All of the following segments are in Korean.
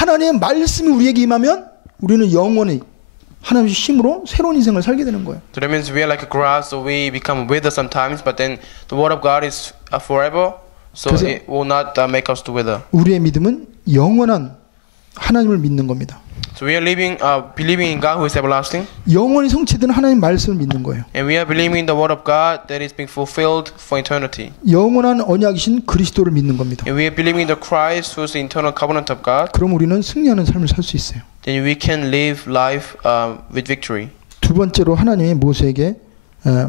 하나님의 말씀이 우리에게 임하면 우리는 영원히 하나님의 힘으로 새로운 인생을 살게 되는 거예요. So that means we are like a grass, so we become wither sometimes, but then the word of God is forever, so it will not make us to wither. 우리의 믿음은 영원한 하나님을 믿는 겁니다. So we are believing in God who is everlasting. 영원히 성취되는 하나님 말씀을 믿는 거예요. And we are believing in the word of God that is being fulfilled for eternity. 영원한 언약이신 그리스도를 믿는 겁니다. And we are believing in the Christ who is the eternal covenant of God. 그럼 우리는 승리하는 삶을 살 수 있어요. Then we can live life with victory. 두 번째로 하나님이 모세에게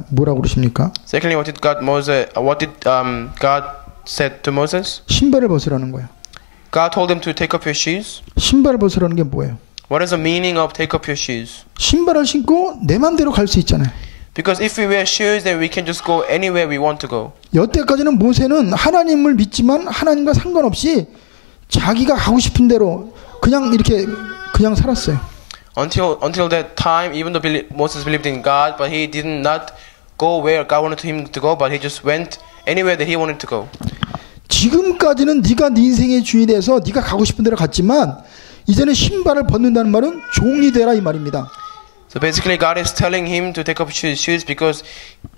뭐라고 그러십니까? Secondly, what did God said to Moses? 신발을 벗으라는 거예요. God told him to take off your shoes. 신발을 벗으라는 게 뭐예요? What is the meaning of take off your shoes? 신발을 신고 내 마음대로 갈 수 있잖아요. Because if we wear shoes, then we can just go anywhere we want to go. 여태까지는 모세는 하나님을 믿지만 하나님과 상관없이 자기가 가고 싶은 대로 그냥 이렇게 그냥 살았어요. Until that time, even though Moses believed in God, but he did not go where God wanted him to go, but he just went anywhere that he wanted to go. 지금까지는 네가 네 인생의 주인이 돼서 네가 가고 싶은 대로 갔지만 이제는 신발을 벗는다는 말은 종이 되라 이 말입니다. So basically, God is telling him to take off his shoes because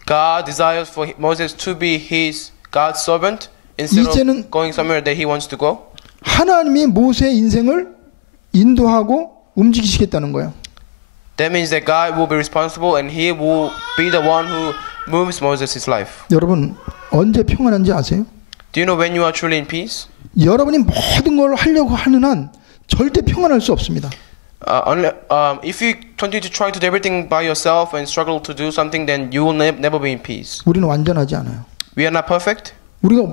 God desires for Moses to be God's servant instead of going somewhere that he wants to go. 하나님이 모세의 인생을 인도하고 움직이시겠다는 거예요. That means that God will be responsible and He will be the one who moves Moses' life. 여러분 언제 평안한지 아세요? Do you know when you are truly in peace? 여러분이 모든 걸 하려고 하는 한 절대 평안할 수 없습니다. If you continue to try to do everything by yourself and struggle to do something, then you will never be in peace. 우리는 완전하지 않아요. We are not perfect. 우리가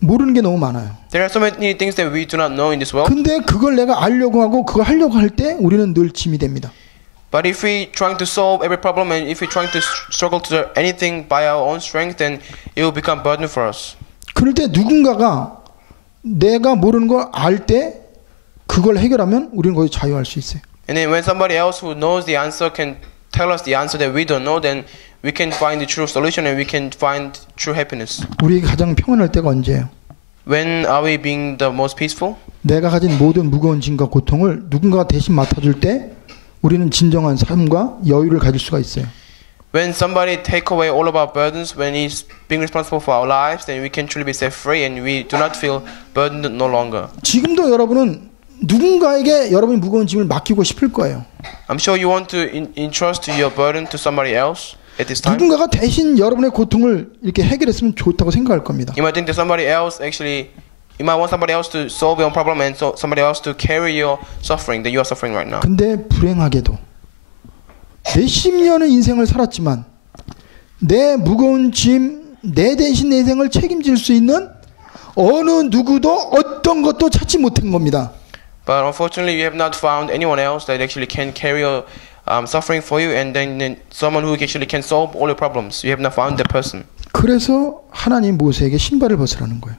모르는 게 너무 많아요. There are so many things that we do not know in this world. 근데 그걸 내가 알려고 하고 그거 하려고 할 때 우리는 늘 짐이 됩니다. But if we trying to solve every problem and if we trying to struggle to do anything by our own strength, then it will become burden for us. 그럴 때 누군가가 내가 모르는 걸 알 때 그걸 해결하면 우리는 거기서 자유할 수 있어요. And then when somebody else who knows the answer can tell us the answer that we don't know, then we can find the true solution and we can find true happiness. 우리에게 가장 평안할 때가 언제예요? When are we being the most peaceful? 내가 가진 모든 무거운 짐과 고통을 누군가가 대신 맡아줄 때 우리는 진정한 삶과 여유를 가질 수가 있어요. When somebody take away all of our burdens, when he's being responsible for our lives, then we can truly be set free and we do not feel burdened no longer. 지금도 여러분은 누군가에게 여러분이 무거운 짐을 맡기고 싶을 거예요. I'm sure you want to entrust your burden to somebody else at this time. 누군가가 대신 여러분의 고통을 이렇게 해결했으면 좋다고 생각할 겁니다. You might think that somebody else you might want somebody else to solve your problem and so somebody else to carry your suffering that you are suffering right now. 근데 불행하게도 몇십 년의 인생을 살았지만 내 무거운 짐, 내 대신 내 인생을 책임질 수 있는 어느 누구도 어떤 것도 찾지 못한 겁니다. But unfortunately, you have not found anyone else that actually can carry your suffering for you, and then someone who actually can solve all your problems. You have not found that person. 그래서 하나님 모세에게 신발을 벗으라는 거예요.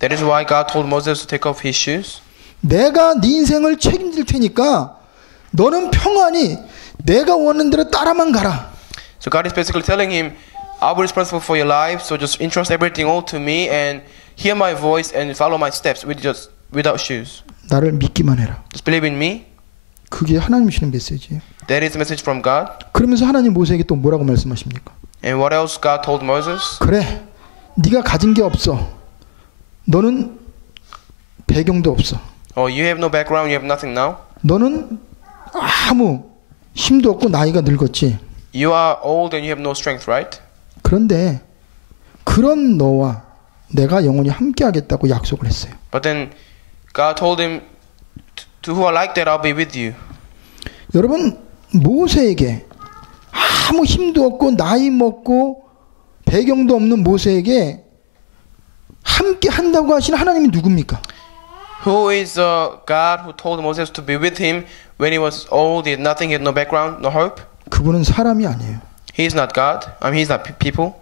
That is why God told Moses to take off his shoes. 내가 네 인생을 책임질 테니까 너는 평안히 내가 원하는 대로 따라만 가라. So God is basically telling him, "I will be responsible for your life, so just entrust everything all to me and hear my voice and follow my steps without shoes." 나를 믿기만 해라. Just believe in me. 그게 하나님 주시는 메시지예요. That is a message from God. 그러면서 하나님 모세에게 또 뭐라고 말씀하십니까? And what else God told Moses? 그래, 네가 가진 게 없어. 너는 배경도 없어. Oh, you have no background, you have nothing now. 너는 아무 힘도 없고 나이가 늙었지. You are old and you have no strength, right? 그런데 그런 너와 내가 영원히 함께하겠다고 약속을 했어요. But then God told him, "To who are like that, I'll be with you." 여러분 모세에게 아무 힘도 없고 나이 먹고 배경도 없는 모세에게 함께 한다고 하신 하나님이 누굽니까? Who is God who told Moses to be with him when he was old, he had nothing, he had no background, no hope? 그분은 사람이 아니에요. He is not God. He is not people.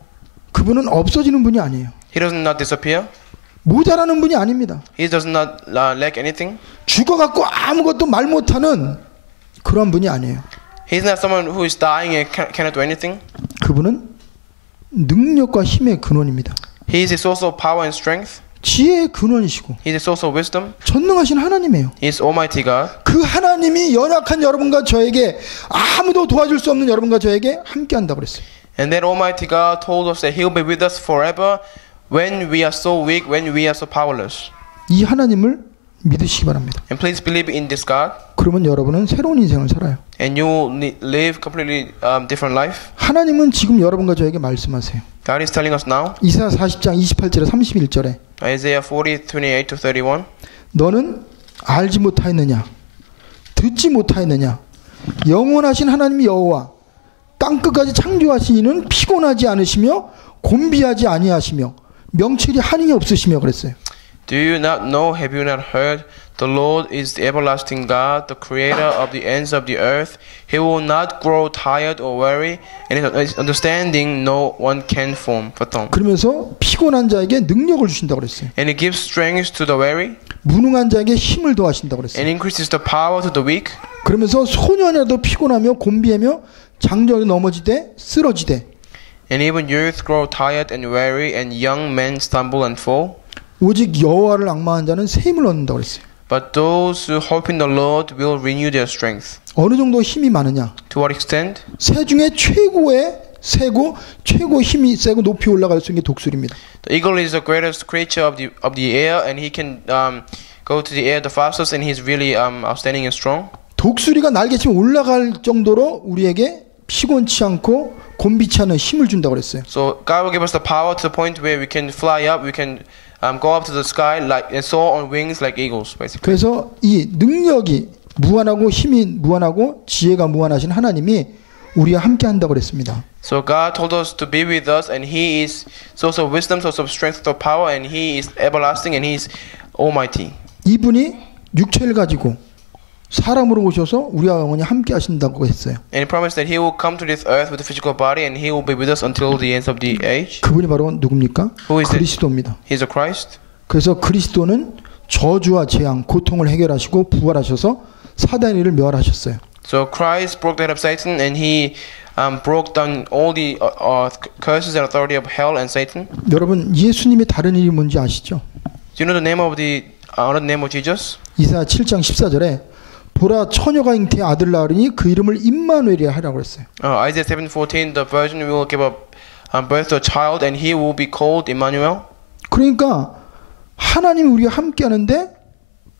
그분은 없어지는 분이 아니에요. He does not disappear. 모자라는 분이 아닙니다. He does not lack anything. 죽어갖고 아무것도 말 못하는 그런 분이 아니에요. He is not someone who is dying and cannot do anything. 그분은 능력과 힘의 근원입니다. He is the source of power and strength. 지혜의 근원이시고 He is the source of wisdom. 전능하신 하나님이에요. He is Almighty God. 그 하나님이 연약한 여러분과 저에게 아무도 도와줄 수 없는 여러분과 저에게 함께한다고 그랬어요. And that Almighty God told us that He will be with us forever when we are so weak, when we are so powerless. 이 하나님을 믿으시기 바랍니다. And please believe in this God. 그러면 여러분은 새로운 인생을 살아요. And you will live completely different life. 하나님은 지금 여러분과 저에게 말씀하세요. God is telling us now. 이사야 40장 28절에 31절에 Isaiah 40, 28 to 31. 너는 알지 못하였느냐 듣지 못하였느냐 영원하신 하나님 여호와 땅끝까지 창조하신 이는 피곤하지 않으시며 곤비하지 아니하시며 명철이 한이 없으시며 그랬어요. Do you not know, have you not heard? The Lord is the everlasting God, the creator of the ends of the earth. He will not grow tired or weary, and his understanding no one can fathom. 그러면서 피곤한 자에게 능력을 주신다고 그랬어요. And he gives strength to the weary, 무능한 자에게 힘을 더하신다고 그랬어요. and increases the power to the weak. 그러면서 소년이라도 피곤하며 곤비하며 장정이 넘어지되 쓰러지되 And even youth grow tired and weary, and young men stumble and fall. 오직 여호와를 앙망한 자는 새 힘을 얻는다고 그랬어요. But those who hope in the Lord will renew their strength. 어느 정도 힘이 많으냐? To what extent? 새 중에 최고의 새고 최고 힘이 세고 높이 올라갈 수 있는 게 독수리입니다. The eagle is the greatest creature of the air, and he can go to the air the fastest, and he's really outstanding and strong. 독수리가 날개치면 올라갈 정도로 우리에게 피곤치 않고 곤비치 않은 힘을 준다고 그랬어요. So God will give us the power to the point where we can fly up, we can go up to the sky like and soar on wings like eagles, basically. 그래서 이 능력이 무한하고 힘이 무한하고 지혜가 무한하신 하나님이 우리와 함께 한다고 그랬습니다. So God told us to be with us, and He is source of wisdom, source of strength, of power, and He is everlasting, and He is almighty. 이분이 육체를 가지고 사람으로 오셔서 우리와 영원히 함께 하신다고 했어요. And He promised that He will come to this earth with a physical body, and He will be with us until the end of the age. 그분이 바로 누굽니까? Who is 그리스도입니다. He is a Christ. 그래서 그리스도는 저주와 재앙, 고통을 해결하시고 부활하셔서 사단의 일을 멸하셨어요. So Christ broke the head of Satan, and He broke down all the curses and authority of hell and Satan. 여러분 예수님의 다른 일이 뭔지 아시죠? Do you know the name of the another name of Jesus? 이사야 7장 14절에 보라 처녀가 잉태의 아들 낳으리니 그 이름을 임마누엘이라 하라고 했어요. Isaiah 7:14, the virgin will give birth to a child, and he will be called Emmanuel. 그러니까 하나님이 우리와 함께하는데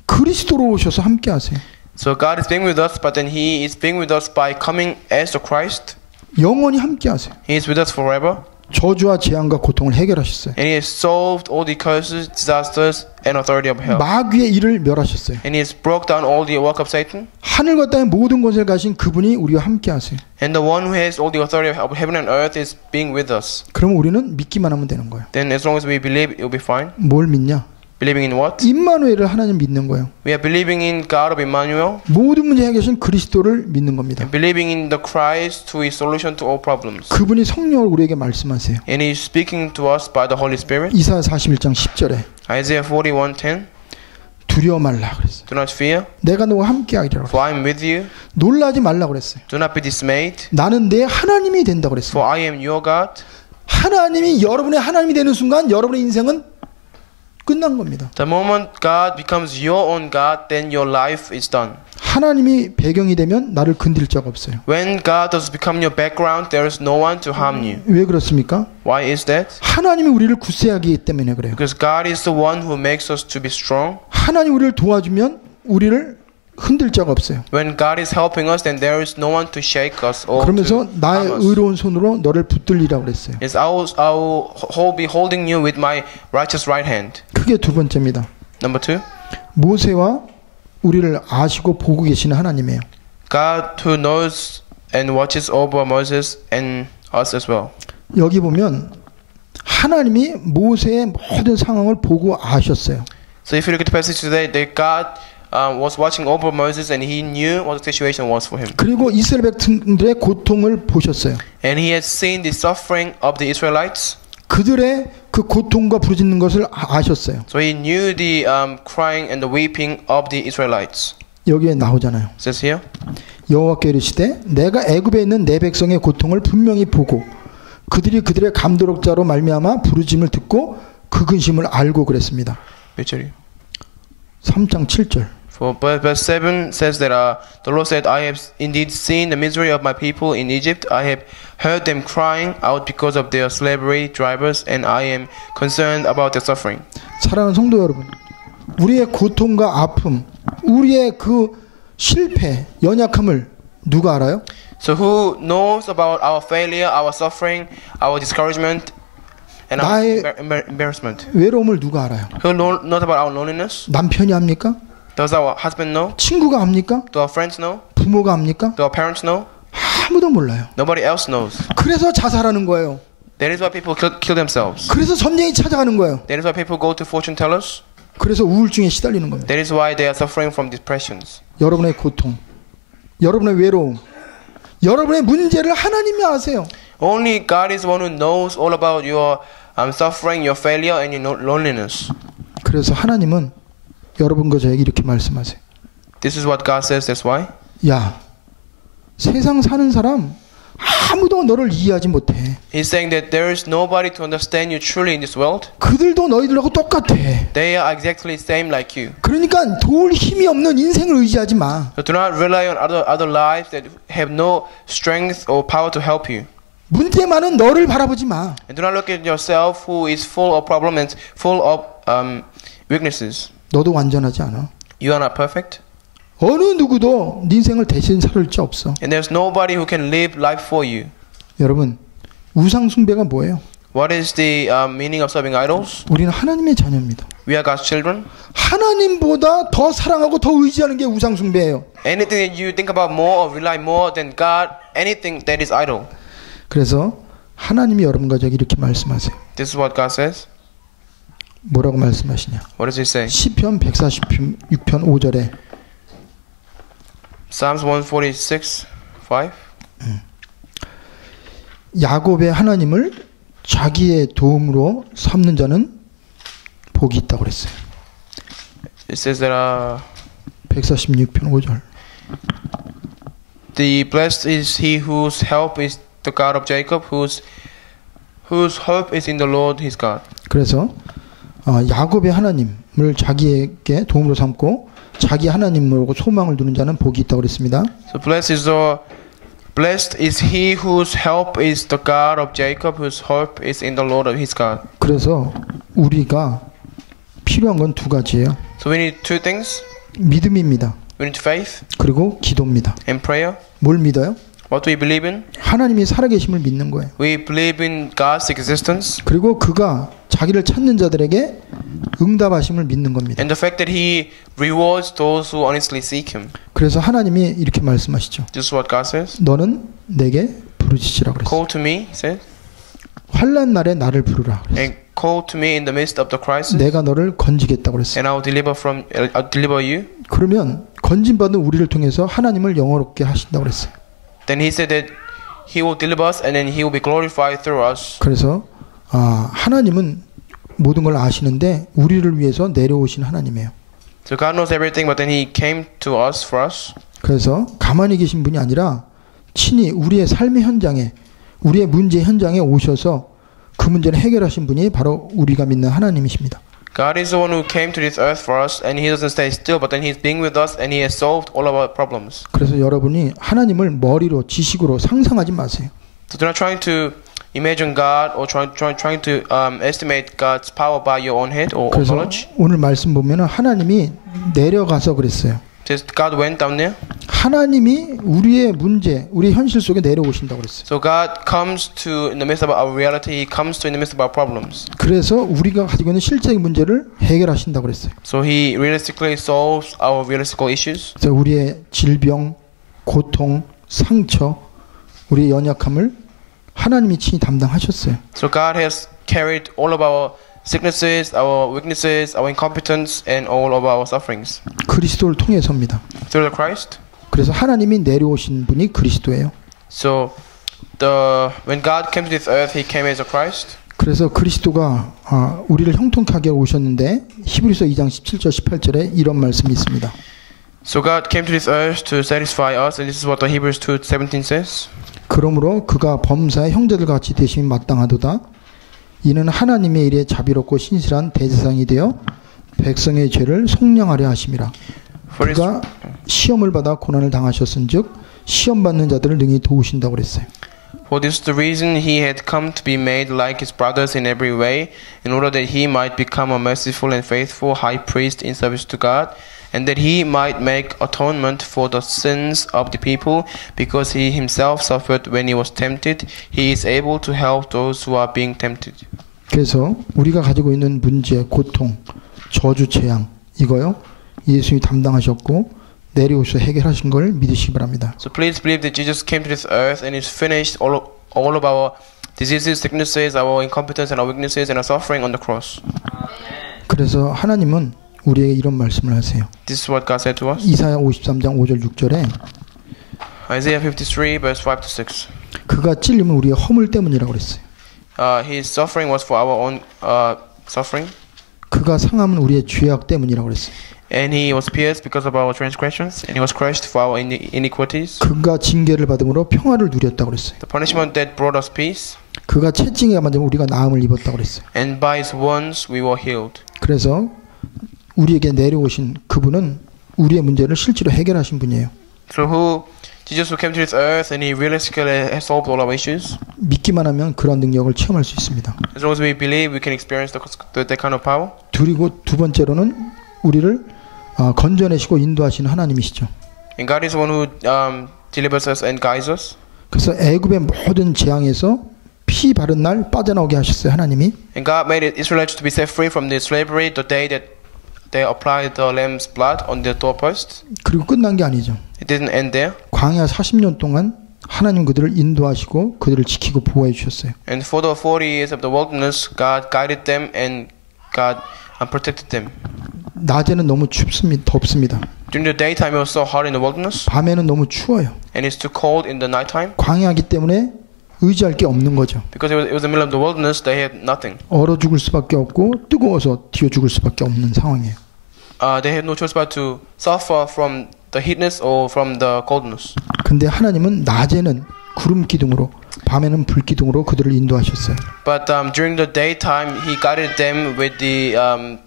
그리스도로 오셔서 함께하세요. So God is being with us, but then He is being with us by coming as the Christ. 영원히 함께하세요. He is with us forever. 저주와 재앙과 고통을 해결하셨어요. And He has solved all the curses, disasters, and authority of hell. 마귀의 일을 멸하셨어요. And He has broke down all the work of Satan. 하늘과 땅의 모든 권세를 가진 그분이 우리와 함께하세요. And the one who has all the authority of heaven and earth is being with us. 그럼 우리는 믿기만 하면 되는 거예요. Then as long as we believe, it will be fine. 뭘 믿냐? Believing in what? 임마누엘을 하나님 믿는 거예요. We are believing in God of Emmanuel. 모든 문제 해결하신 그리스도를 믿는 겁니다. And believing in the Christ who is solution to all problems. 그분이 성령을 우리에게 말씀하세요. And He is speaking to us by the Holy Spirit. 이사야 41장 10절에 Isaiah 41:10. 두려워 말라 그랬어요. Do not fear, 내가 너와 함께하리라. for I am with you. 놀라지 말라 그랬어요. Do not be dismayed, 나는 내 하나님이 된다 그랬어요. for I am your God. 하나님이 여러분의 하나님이 되는 순간 여러분의 인생은 끝난 겁니다. The moment God becomes your own God, then your life is done. 하나님이 배경이 되면 나를 건드릴 자가 없어요. When God does become your background, there is no one to harm you. 왜 그렇습니까? Why is that? 하나님이 우리를 굳세하기 때문에 그래요. Because God is the one who makes us to be strong. 하나님 우리를 도와주면 우리를 흔들 자가 없어요. When God is helping us, then there is no one to shake us or 그러면서 to 나의 harm us. 의로운 손으로 너를 붙들리라고 그랬어요. Yes, I will be holding you with my righteous right hand. 그게 두 번째입니다. Number 2, 모세와 우리를 아시고 보고 계시는 하나님이에요. God who knows and watches over Moses and us as well. 여기 보면 하나님이 모세의 모든 상황을 보고 아셨어요. So if you look at the passage today, that God was watching over Moses, and He knew what the situation was for him. 그리고 이스라엘 백성들의 고통을 보셨어요. And He had seen the suffering of the Israelites. 그들의 그 고통과 부르짖는 것을 아셨어요. So He knew the crying and the weeping of the Israelites. 여기에 나오잖아요. It says here. 여호와께 이르시되 내가 애굽에 있는 내 백성의 고통을 분명히 보고 그들이 그들의 감도록자로 말미암아 부르짖음을 듣고 그 근심을 알고 그랬습니다. 몇 절이요? 3장 7절. For verse 7 says that the Lord said, I have indeed seen the misery of my people in Egypt. I have heard them crying out because of their slavery drivers, and I am concerned about their suffering. 사랑하는 성도 여러분, 우리의 고통과 아픔, 우리의 그 실패, 연약함을 누가 알아요? So who knows about our failure, our suffering, our discouragement, and our embarrassment? 외로움을 누가 알아요? Who knows about our loneliness? 남편이 합니까? Does our husband know? 친구가 합니까? Do our friends know? 부모가 합니까? Do our parents know? 아무도 몰라요. Nobody else knows. 그래서 자살하는 거예요. That is why people kill themselves. 그래서 점쟁이 찾아가는 거예요. That is why people go to fortune tellers. 그래서 우울증에 시달리는 겁니다. That is why they are suffering from depressions. 여러분의 고통, 여러분의 외로움, 여러분의 문제를 하나님이 아세요. Only God is the one who knows all about your suffering, your failure, and your loneliness. 그래서 하나님은 여러분과 저에게 이렇게 말씀하세요. This is what God says. That's why. 야, 세상 사는 사람 아무도 너를 이해하지 못해. He's saying that there is nobody to understand you truly in this world. 그들도 너희들하고 똑같아. They are exactly same like you. 그러니까 도울 힘이 없는 인생을 의지하지 마. So do not rely on other lives that have no strength or power to help you. 문제 많은 너를 바라보지 마. And do not look at yourself who is full of problems and full of weaknesses. 너도 완전하지 않아. You are not perfect. 어느 누구도 네 인생을 대신 살을 수 없어. And there's nobody who can live life for you. 여러분, 우상 숭배가 뭐예요? What is the meaning of serving idols? 우리는 하나님의 자녀입니다. We are God's children. 하나님보다 더 사랑하고 더 의지하는 게 우상 숭배예요. Anything that you think about more or rely more than God, anything that is idol. 그래서 하나님이 여러분과 저에게 이렇게 말씀하세요. This is what God says. 뭐라고 말씀하시냐? What does He say? 시편 146편 5절에 Psalms 146, 5. 야곱의 하나님을 자기의 도움으로 삼는 자는 복이 있다고 그랬어요. It says that 146편 5절. the blessed is he whose help is the God of Jacob, whose hope is in the Lord his God. 그래서 야곱의 하나님을 자기에게 도움으로 삼고 자기 하나님으로 소망을 두는 자는 복이 있다고 그랬습니다. So blessed is he whose help is the God of Jacob, whose hope is in the Lord of his God. 그래서 우리가 필요한 건 두 가지예요. So we need two things. 믿음입니다. We need faith 그리고 기도입니다. and prayer. 뭘 믿어요? What do we believe in? 하나님이 살아계심을 믿는 거예요. We believe in God's existence 그리고 그가 자기를 찾는 자들에게 응답하심을 믿는 겁니다. and the fact that he rewards those who honestly seek him. 그래서 하나님이 이렇게 말씀하시죠. This is what God says. 너는 내게 부르짖으라 그랬어요. Call to me, he said, 환난 날에 나를 부르라 그랬어요. and call to me in the midst of the crisis, 내가 너를 건지겠다고 그랬어요. and I'll deliver you. 그러면 건진받은 우리를 통해서 하나님을 영화롭게 하신다고 그랬어요. Then he said that he will deliver us and then he will be glorified through us. 그래서 하나님은 모든 걸 아시는데 우리를 위해서 내려오신 하나님이에요. So God knows everything, but then he came to us for us. 그래서 가만히 계신 분이 아니라 친히 우리의 삶의 현장에 우리의 문제 현장에 오셔서 그 문제를 해결하신 분이 바로 우리가 믿는 하나님이십니다. God is the one who came to this earth for us, and he doesn't stay still, but then he's being with us and he has solved all of our problems. 그래서 여러분이 하나님을 머리로 지식으로 상상하지 마세요. So do not trying to imagine God or trying to estimate God's power by your own head or 그래서 knowledge. 오늘 말씀 보면은 하나님이 내려가서 그랬어요. Just God went down there. 하나님이 우리의 문제, 우리의 현실 속에 내려오신다고 그랬어요. So God comes to in the midst of our reality. He comes to in the midst of our problems. 그래서 우리가 가지고 있는 실제의 문제를 해결하신다고 그랬어요. So He realistically solves our realistical issues. 그래서 우리의 질병, 고통, 상처, 우리의 연약함을 하나님이 친히 담당하셨어요. So God has carried all of our sicknesses, our weaknesses, our incompetence, and all of our sufferings. 그리스도를 통해서입니다. Through the Christ. 그래서 하나님이 내려오신 분이 그리스도예요. So when God came to this earth, He came as a Christ. 그래서 그리스도가 우리를 형통하게 오셨는데 히브리서 2장 17절 18절에 이런 말씀이 있습니다. So God came to this earth to satisfy us, and this is what the Hebrews 2:17 says. 그러므로 그가 범사의 형제들과 같이 되심이 마땅하도다. 이는 하나님의 일에 자비롭고 신실한 대제사장이 되어 백성의 죄를 속량하려 하심이라. For this, 그가 시험을 받아 고난을 당하셨은즉 시험 받는 자들을 능히 도우신다고 그랬어요. for this the reason he had come to be made like his brothers in every way, in order that he might become a merciful and faithful high priest in service to God, and that he might make atonement for the sins of the people, because he himself suffered when he was tempted. He is able to help those who are being tempted. 그래서 우리가 가지고 있는 문제, 고통, 저주, 재앙 이거요 예수님이 담당하셨고 내려오셔서 해결하신 걸 믿으시기 바랍니다. So please believe that Jesus came to this earth and is finished all of our diseases, sicknesses, our incompetence and our weaknesses and our suffering on the cross. 그래서 하나님은 우리에게 이런 말씀을 하세요. This is what God said to us. 이사야 53장 5절 6절에 Isaiah 53 verse 5 to 6. 그가 찔림은 우리의 허물 때문이라고 그랬어요. His suffering was for our own suffering, 그가 상함은 우리의 죄악 때문이라고 그랬어요. and he was pierced because of our transgressions, and he was crushed for our iniquities. 그가 징계를 받음으로 평화를 누렸다고 그랬어요. The punishment that brought us peace, 그가 채찍에 맞으면 우리가 나음을 입었다고 그랬어요. and by his wounds we were healed. 그래서 우리에게 내려오신 그분은 우리의 문제를 실제로 해결하신 분이에요. So Jesus who came to this earth and he realistically has solved all our issues. 믿기만 하면 그런 능력을 체험할 수 있습니다. As long as we believe, we can experience that kind of power. 그리고 두 번째로는 우리를 건져내시고 인도하시는 하나님이시죠. And God is the one who delivers us and guides us. 그래서 애굽의 모든 재앙에서 피 바른 날 빠져나오게 하셨어요. 하나님이. And God made Israelites to be set free from the slavery the day that they applied the lamb's blood on the doorpost. 그리고 끝난 게 아니죠. It didn't end there. 광야 40년 동안 하나님 그들을 인도하시고 그들을 지키고 보호해 주셨어요. And for the 40 years of the wilderness, God guided them and God protected them. 낮에는 너무 덥습니다. During the daytime, it was so hot in the wilderness, 밤에는 너무 추워요. and it's too cold in the nighttime. 광야이기 때문에 의지할 게 없는 거죠. Because it was the middle of the wilderness, they had nothing. 얼어 죽을 수밖에 없고 뜨거워서 튀어 죽을 수밖에 없는 상황이에요. They had no choice but to suffer from the heatness or from the coldness. 근데 하나님은 낮에는 구름 기둥으로 밤에는 불 기둥으로 그들을 인도하셨어요. But during the daytime, He guided them with the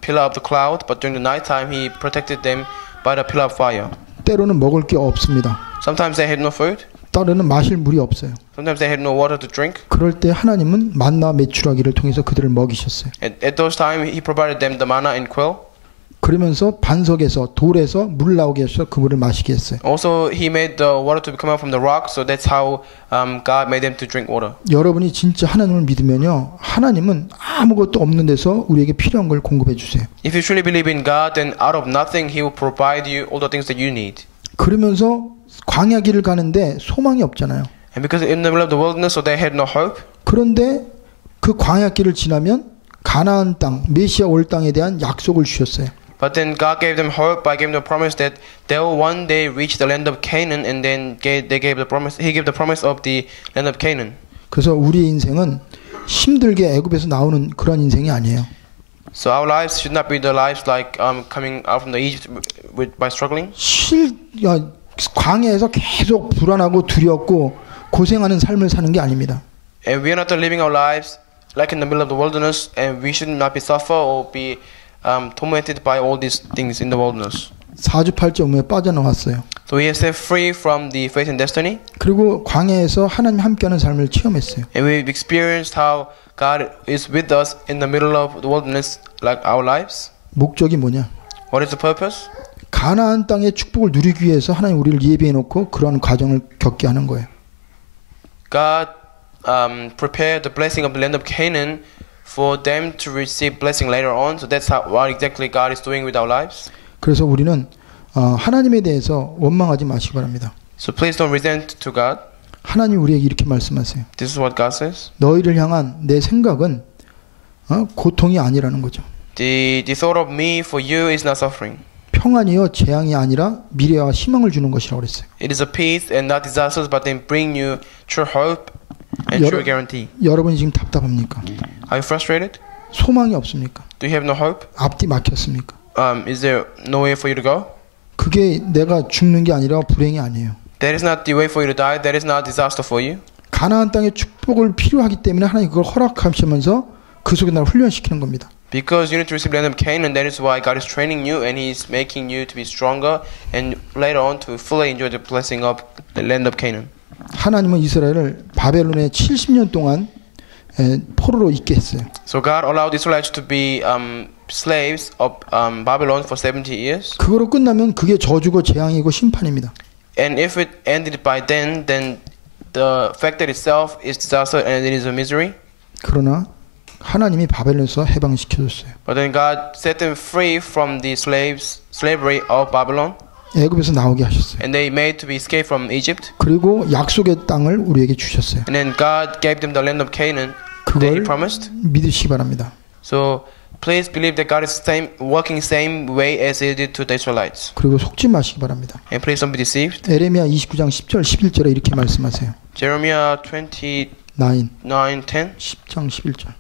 pillar of the cloud. But during the nighttime, He protected them by the pillar of fire. 때로는 먹을 게 없습니다. Sometimes they had no food. 때로는 마실 물이 없어요. Sometimes they had no water to drink. 그럴 때 하나님은 만나 메추라기를 통해서 그들을 먹이셨어요. At those times, He provided them the manna and quail. 그러면서 반석에서 돌에서 물 나오게 해서 그 물을 마시게 했어요. Also, He made the water to come out from the rock. So that's how God made them to drink water. 여러분이 진짜 하나님을 믿으면요, 하나님은 아무것도 없는 데서 우리에게 필요한 걸 공급해 주세요. If you truly believe in God, then out of nothing, He will provide you all the things that you need. 그러면서 광야 길을 가는데 소망이 없잖아요. And because in the middle of the wilderness, so they had no hope. 그런데 그 광야 길을 지나면 가나안 땅, 메시아 올 땅에 대한 약속을 주셨어요. But then God gave them hope by giving the promise that they will one day reach the land of Canaan, and then they gave the promise. He gave the promise of the land of Canaan. 그래서 우리의 인생은 힘들게 애굽에서 나오는 그런 인생이 아니에요. So our lives should not be the lives like coming out from the Egypt by struggling. 광야에서 계속 불안하고 두렵고 고생하는 삶을 사는 게 아닙니다. And we are not living our lives like in the middle of the wilderness, and we should not be suffer or be tormented by all these things in the wilderness. 사주팔자 운명에 빠져나왔어요. So we are set free from the fate and destiny. 그리고 광야에서 하나님 함께하는 삶을 체험했어요. And we've experienced how God is with us in the middle of the wilderness, like our lives. 목적이 뭐냐? What is the purpose? 가나안 땅의 축복을 누리기 위해서 하나님 우리를 예비해 놓고 그러한 과정을 겪게 하는 거예요. God prepared the blessing of the land of Canaan for them to receive blessing later on. So that's what exactly God is doing with our lives. 그래서 우리는 하나님에 대해서 원망하지 마시기 바랍니다. So please don't resent to God. 하나님 우리에게 이렇게 말씀하세요. This is what God says. 너희를 향한 내 생각은 고통이 아니라는 거죠. The thought of me for you is not suffering. 평안이요 재앙이 아니라 미래와 희망을 주는 것이라고 그랬어요. It is a peace and not disasters, but then bring you true hope and true guarantee. 여러분이 지금 답답합니까? Are you frustrated? 소망이 없습니까? Do you have no hope? 앞뒤 막혔습니까? Is there no way for you to go? 그게 내가 죽는 게 아니라 불행이 아니에요. That is not the way for you to die. That is not disaster for you. 가나안 땅의 축복을 필요하기 때문에 하나님 그걸 허락하시면서 그 속에 나를 훈련시키는 겁니다. Because you need to receive land of Canaan, that is why God is training you and He is making you to be stronger and later on to fully enjoy the blessing of the land of Canaan. 하나님은 이스라엘을 바벨론에 70년 동안 포로로 있게 했어요. So God allowed Israelites to be slaves of Babylon for 70 years. 그거로 끝나면 그게 저주고 재앙이고 심판입니다. And if it ended by then the fact that itself is disaster and it is a misery. 그러나 하나님이 바벨론에서 해방시켜줬어요. But then God set them free from the slavery of Babylon. 애굽에서 나오게 하셨어요. And they made to be escaped from Egypt. 그리고 약속의 땅을 우리에게 주셨어요. And then God gave them the land of Canaan that He 그걸 promised. 믿으시기 바랍니다. So please believe that God is working same way as He did to the Israelites. 그리고 속지 마시기 바랍니다. And please don't be deceived. 에레미야 29장 10절 11절에 이렇게 말씀하세요. Jeremiah 29:10. 10장 11절.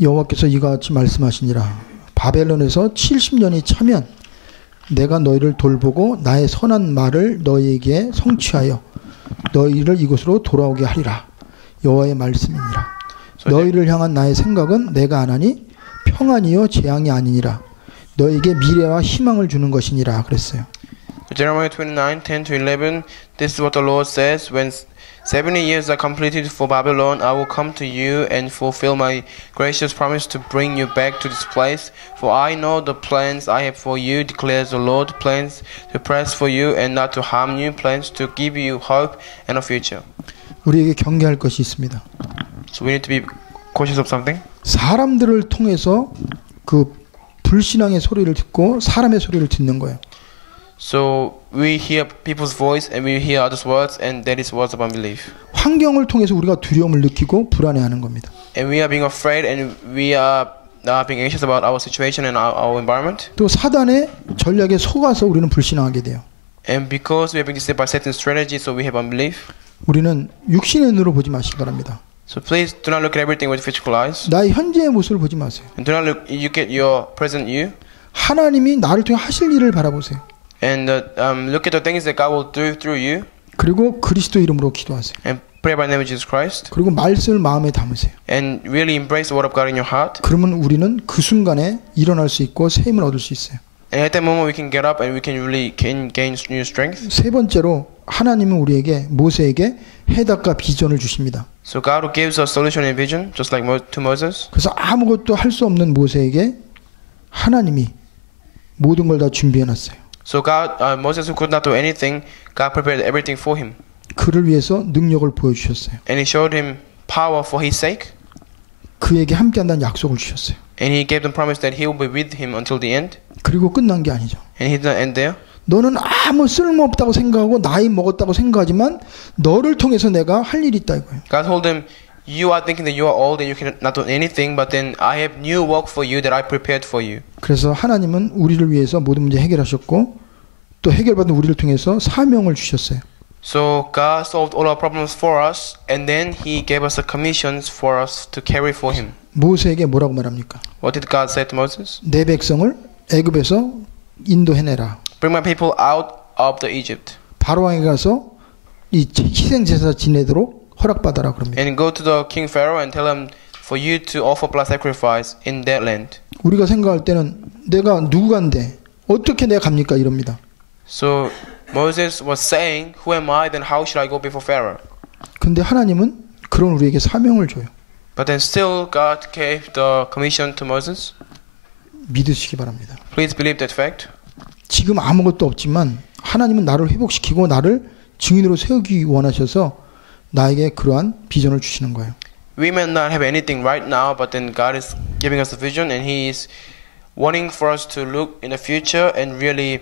여호와께서 이와 같이 말씀하시니라. 바벨론에서 70년이 차면 내가 너희를 돌보고 나의 선한 말을 너희에게 성취하여 너희를 이곳으로 돌아오게 하리라. 여호와의 말씀이니라. 너희를 향한 나의 생각은 내가 안 하니 평안이요 재앙이 아니니라. 너희에게 미래와 희망을 주는 것이니라 그랬어요. Jeremiah 29:10-11. This is what the Lord says: When 70 years are completed for Babylon, I will come to you and fulfill my gracious promise to bring you back to this place. For I know the plans I have for you, declares the Lord, plans to prosper you and not to harm you, plans to give you hope and a future. 우리에게 경계할 것이 있습니다. So we need to be cautious of something. 사람들을 통해서 그 불신앙의 소리를 듣고 사람의 소리를 듣는 거예요. So we hear people's voice and we hear others' words, and that is words of unbelief. 환경을 통해서 우리가 두려움을 느끼고 불안해하는 겁니다. And we are being afraid and we are being anxious about our situation and our environment. 또 사단의 전략에 속아서 우리는 불신앙하게 돼요. And because we are being deceived by Satan's strategy, so we have unbelief. 우리는 육신의 눈으로 보지 마시기 바랍니다. So please do not look at everything with physical eyes. 나의 현재의 모습을 보지 마세요. And do not look at your present you. 하나님이 나를 통해 하실 일을 바라보세요. And look at the things that God will do through you. 그리고 그리스도 이름으로 기도하세요. And pray by the name of Jesus Christ. 그리고 말씀을 마음에 담으세요. And really embrace the word of God in your heart. 그러면 우리는 그 순간에 일어날 수 있고 새 힘을 얻을 수 있어요. And at that moment we can get up and we can really gain new strength. 세 번째로 하나님은 우리에게 모세에게 해답과 비전을 주십니다. So God gives us solution and vision, just like to Moses. 그래서 아무것도 할 수 없는 모세에게 하나님이 모든 걸 다 준비해 놨어요. So Moses, who could not do anything, God prepared everything for him. 그를 위해서 능력을 보여주셨어요. And He showed him power for His sake. 그에게 함께한다는 약속을 주셨어요. And He gave them promise that He will be with him until the end. 그리고 끝난 게 아니죠. And He did not end there. 너는 아무 쓸모없다고 생각하고 나이 먹었다고 생각하지만 너를 통해서 내가 할 일이 있다 이거예요. God told him, you are thinking that you are old and you cannot do anything, but then I have new work for you that I prepared for you. 그래서 하나님은 우리를 위해서 모든 문제 해결하셨고 또 해결받은 우리를 통해서 사명을 주셨어요. So God solved all our problems for us, and then He gave us the commissions for us to carry for Him. 모세에게 뭐라고 말합니까? What did God say to Moses? 내 백성을 애굽에서 인도해내라. Bring my people out of the Egypt. 바로왕에 가서 이 희생 제사 지내도록 허락받아라 그럽니다. And go to the King Pharaoh and tell him for you to offer blood sacrifice in that land. 우리가 생각할 때는 내가 누구간데 어떻게 내가 갑니까 이럽니다. So Moses was saying, who am I? Then how should I go before Pharaoh? 근데 하나님은 그런 우리에게 사명을 줘요. But then still God gave the commission to Moses. 믿으시기 바랍니다. Please believe that fact. 지금 아무것도 없지만 하나님은 나를 회복시키고 나를 증인으로 세우기 원하셔서 나에게 그러한 비전을 주시는 거예요. We may not have anything right now, but then God is giving us a vision, and He is wanting for us to look in the future and really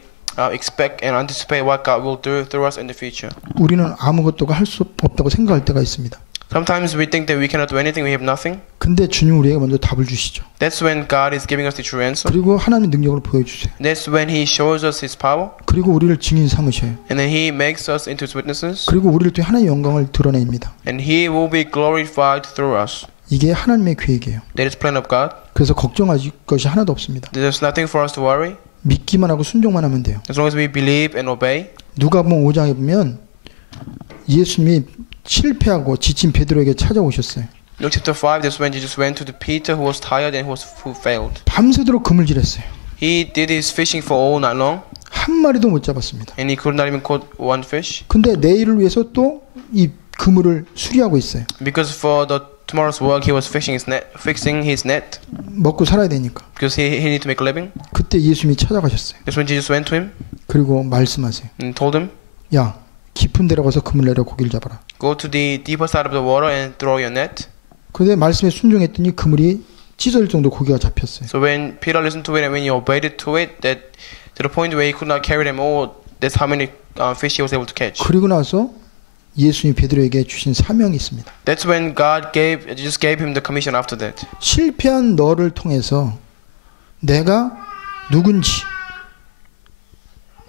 expect and anticipate what God will do through us in the future. 우리는 아무것도가 할 수 없다고 생각할 때가 있습니다. Sometimes we think that we cannot do anything, we have nothing. 근데 주님 우리에게 먼저 답을 주시죠. That's when God is giving us the true answer. 그리고 하나님의 능력을 보여주세요. That's when He shows us His power. 그리고 우리를 증인 삼으셔요. And then He makes us into His witnesses. 그리고 우리를 통해 하나님의 영광을 드러냅니다. And He will be glorified through us. 이게 하나님의 계획이에요. That is plan of God. 그래서 걱정할 것이 하나도 없습니다. There's nothing for us to worry. 믿기만 하고 순종만 하면 돼요. As long as we believe and obey. 누가복음 5장에 보면 예수님이 실패하고 지친 베드로에게 찾아오셨어요. Luke chapter 5, that's when Jesus went to the Peter who was tired and who failed. 밤새도록 그물질했어요. He did his fishing for all night long 한 마리도 못 잡았습니다. and he could not even caught one fish. 근데 내일을 위해서 또 이 그물을 수리하고 있어요. Because for the tomorrow's work he was fixing his net 먹고 살아야 되니까. because he needed to make a living. 그때 예수님이 찾아가셨어요. That's when Jesus went to him 그리고 말씀하세요. and told him, 야, 깊은 데로 가서 그물 내려 고기를 잡아라. go to the deeper side of the water and throw your net. 그런데 말씀에 순종했더니 그물이 찢어질 정도 고기가 잡혔어요. So when Peter listened to it and when he obeyed it to it, that to the point where he could not carry them all, that's how many fish he was able to catch. 그리고 나서 예수님이 베드로에게 주신 사명이 있습니다. That's when Jesus gave him the commission after that. 실패한 너를 통해서 내가 누군지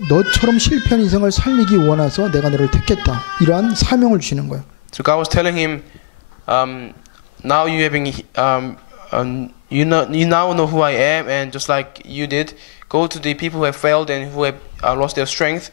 너처럼 실패한 인생을 살리기 원해서 내가 너를 택했다. 이러한 사명을 주시는 거예요. So God was telling him, now you now know who I am, and just like you did, go to the people who have failed and who have lost their strength.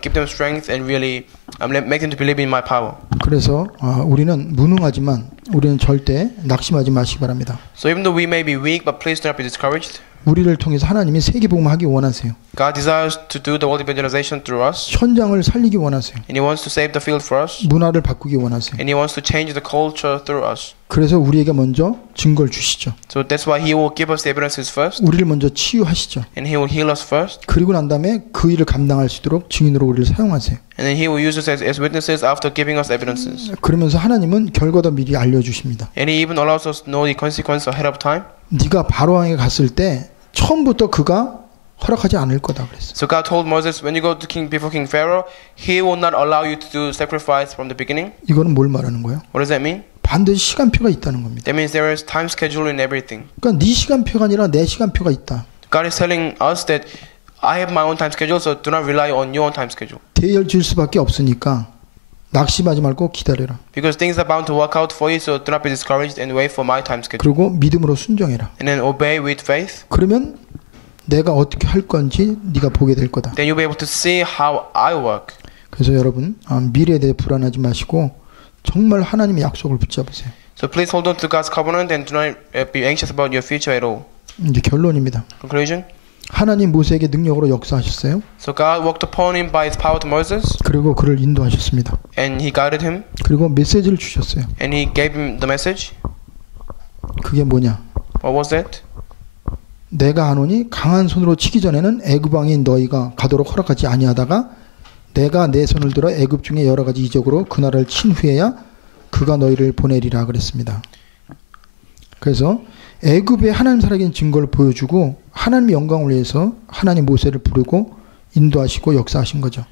Give them strength and really make them to believe in my power. 그래서 우리는 무능하지만 우리는 절대 낙심하지 마시기 바랍니다. So even though we may be weak, but please do not be discouraged. 우리를 통해서 하나님이 세계복음하기 원하세요. God desires to do the world evangelization through us. 현장을 살리기 원하세요. And He wants to save the field for us. 문화를 바꾸기 원하세요. And He wants to change the culture through us. 그래서 우리에게 먼저 증거를 주시죠. So that's why He will give us the evidences first. 우리를 먼저 치유하시죠. And He will heal us first. 그리고 난 다음에 그 일을 감당할 수 있도록 증인으로 우리를 사용하세요. And then He will use us as witnesses after giving us evidences. 그러면서 하나님은 결과도 미리 알려주십니다. And He even allows us to know the consequence ahead of time. 네가 바로왕에 갔을 때 처음부터 그가 허락하지 않을 거다 그랬어요. So God told Moses, when you go to before King Pharaoh, He will not allow you to do sacrifice from the beginning. 이거는 뭘 말하는 거예요? What does that mean? 반드시 시간표가 있다는 겁니다. That means there is time schedule in everything. 그러니까 네 시간표가 아니라 내 시간표가 있다. God is telling us that I have my own time schedule, so do not rely on your own time schedule. 대열 줄 수밖에 없으니까 낙심하지 말고 기다려라. Because things are bound to work out for you, so do not be discouraged and wait for my time schedule. 그리고 믿음으로 순종해라. And then obey with faith. 그러면 내가 어떻게 할 건지 네가 보게 될 거다. Then you'll be able to see how I work. 그래서 여러분 미래에 대해 불안하지 마시고 정말 하나님의 약속을 붙잡으세요. So please hold on to God's covenant and do not be anxious about your future at all. 이제 결론입니다. Conclusion. 하나님 모세에게 능력으로 역사하셨어요. So God walked upon him by His power to Moses. 그리고 그를 인도하셨습니다. And He guided him. 그리고 메시지를 주셨어요. And He gave him the message. 그게 뭐냐? What was that? 내가 하노니 강한 손으로 치기 전에는 애굽 왕인 너희가 가도록 허락하지 아니하다가 내가 내 손을 들어 애굽 중에 여러 가지 이적으로 그 나라를 친 후에야 그가 너희를 보내리라 그랬습니다. 그래서 애굽에 하나님 살아계신 증거를 보여주고 하나님의 영광을 위해서 하나님 모세를 부르고 인도하시고 역사하신 거죠.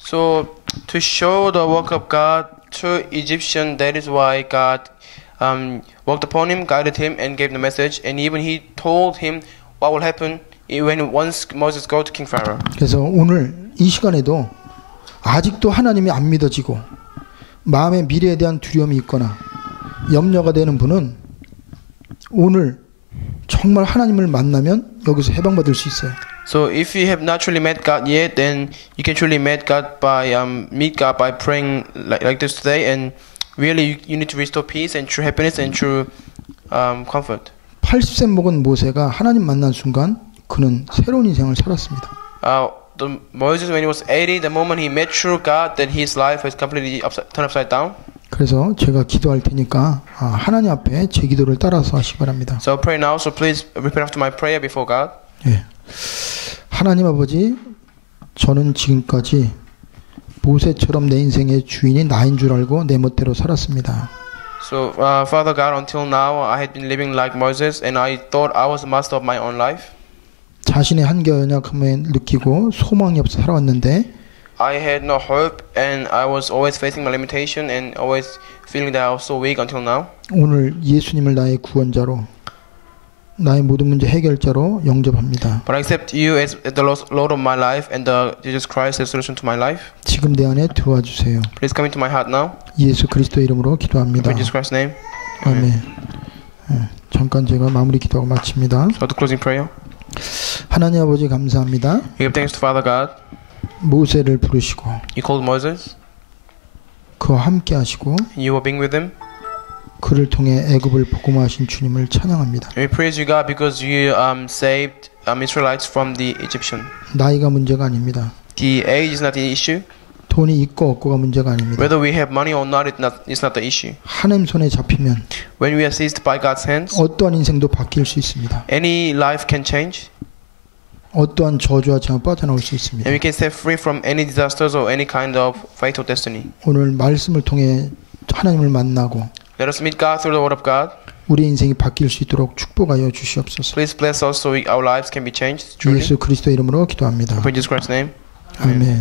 So to show the work of God to Egyptian, that is why God worked upon him, guided him, and gave the message. And even He told him what will happen when once Moses go to King Pharaoh. 그래서 오늘 이 시간에도 아직도 하나님이 안 믿어지고 마음의 미래에 대한 두려움이 있거나 염려가 되는 분은 오늘 정말 하나님을 만나면 여기서 해방받을 수 있어요. So if you have not truly met God yet, then you can truly meet God by praying like this today, and really you need to restore peace and true happiness and true comfort. 80세 먹은 모세가 하나님 만난 순간 그는 새로운 인생을 살았습니다. Moses, when he was 80, the moment he met true God, that his life was completely turned upside down. 그래서 제가 기도할 테니까 하나님 앞에 제 기도를 따라서 하시기 바랍니다. So pray now. So please repeat after my prayer before God. 예. 하나님 아버지, 저는 지금까지 모세처럼 내 인생의 주인이 나인 줄 알고 내 멋대로 살았습니다. So Father God, until now I had been living like Moses, and I thought I was the master of my own life. 자신의 한계 연약함을 느끼고 소망이 없어 살아왔는데 I had no hope, and I was always facing my limitation and always feeling that I was so weak until now. 오늘 예수님을 나의 구원자로, 나의 모든 문제 해결자로 영접합니다. But I accept you as the Lord of my life and the Jesus Christ as solution to my life. 지금 내 안에 들어와 주세요. Please come into my heart now. 예수 그리스도 이름으로 기도합니다. In Jesus Christ's name. 아멘. 잠깐 제가 마무리 기도하고 마칩니다. So the closing prayer. 하나님 아버지 감사합니다. We give thanks to Father God. 모세를 부르시고 You called Moses. 그와 함께 하시고 You were being with him. 그를 통해 애굽을 복음화하신 주님을 찬양합니다. We praise you, God, because you saved Israelites from the Egyptian. 나이가 문제가 아닙니다. The age is not the issue. 돈이 있고 없고가 문제가 아닙니다. Whether we have money or not, it's not the issue. 하나님 손에 잡히면 When we are seized by God's hands, 어떠한 인생도 바뀔 수 있습니다. any life can change, 어떠한 저주와 장을 빠져나올 수 있습니다. and we can stay free from any disasters or any kind of fatal destiny. 오늘 말씀을 통해 하나님을 만나고 Let us meet God through the Word of God. 우리 인생이 바뀔 수 있도록 축복하여 주시옵소서. Please bless us so our lives can be changed truly. 예수 그리스도 이름으로 기도합니다. In Jesus Christ's name. 아멘.